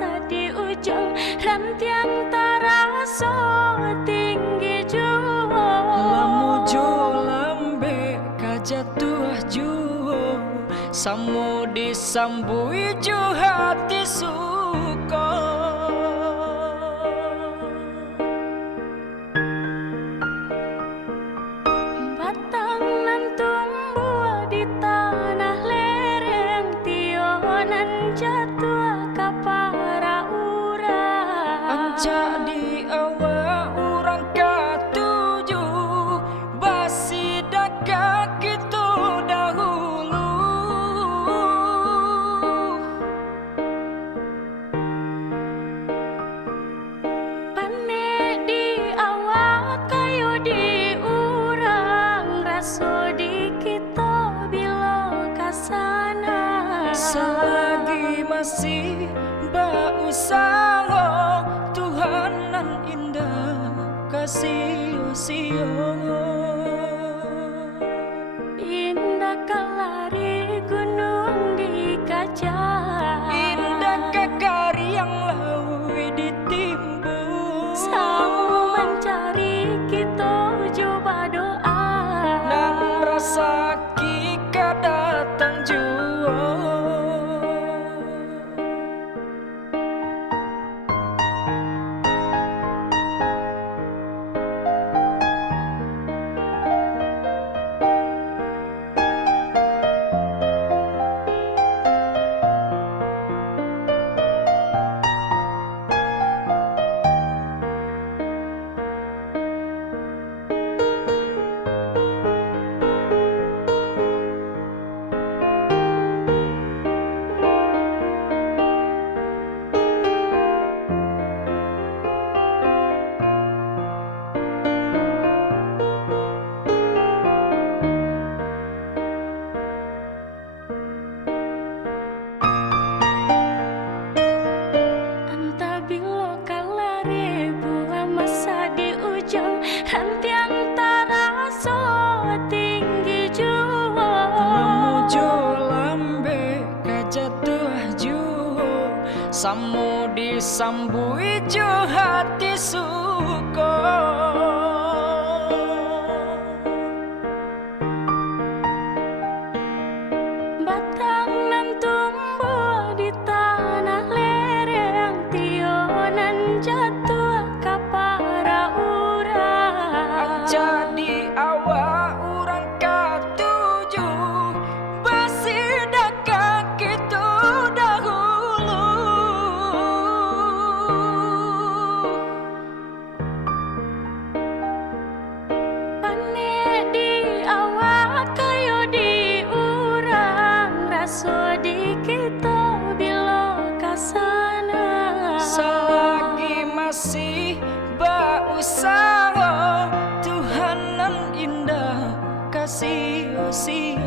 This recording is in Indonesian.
masa di ujung rantiang taraso tinggi juo lamujo lambe kajatuh juo samu disambui ju hati suko batang nan tumbuh di tanah lereng tionan jatuh ka para urang anja di awa urang katuju basi daga kitu dahulu pane di awak kayu di urang raso di kita bilo kasana selagi masih bausaho Tuhanan indah kasih-sio indah kalari gunung di kaca indah kekari yang lawi ditimbun sau mencari kita coba doa dan rasa kika datang jua rantiang taraso tinggi juo lamujo lambe kajatuh juo samu disambui ju hati suko batang nan tumbuh di tanah lereng tionan jatuh ka para urang jadi awak urang katuju basi daga kitu dahulu pane di awak kayu di urang raso di kita bilo kasana selagi masih bausaho Tuhanan indah kasih-sio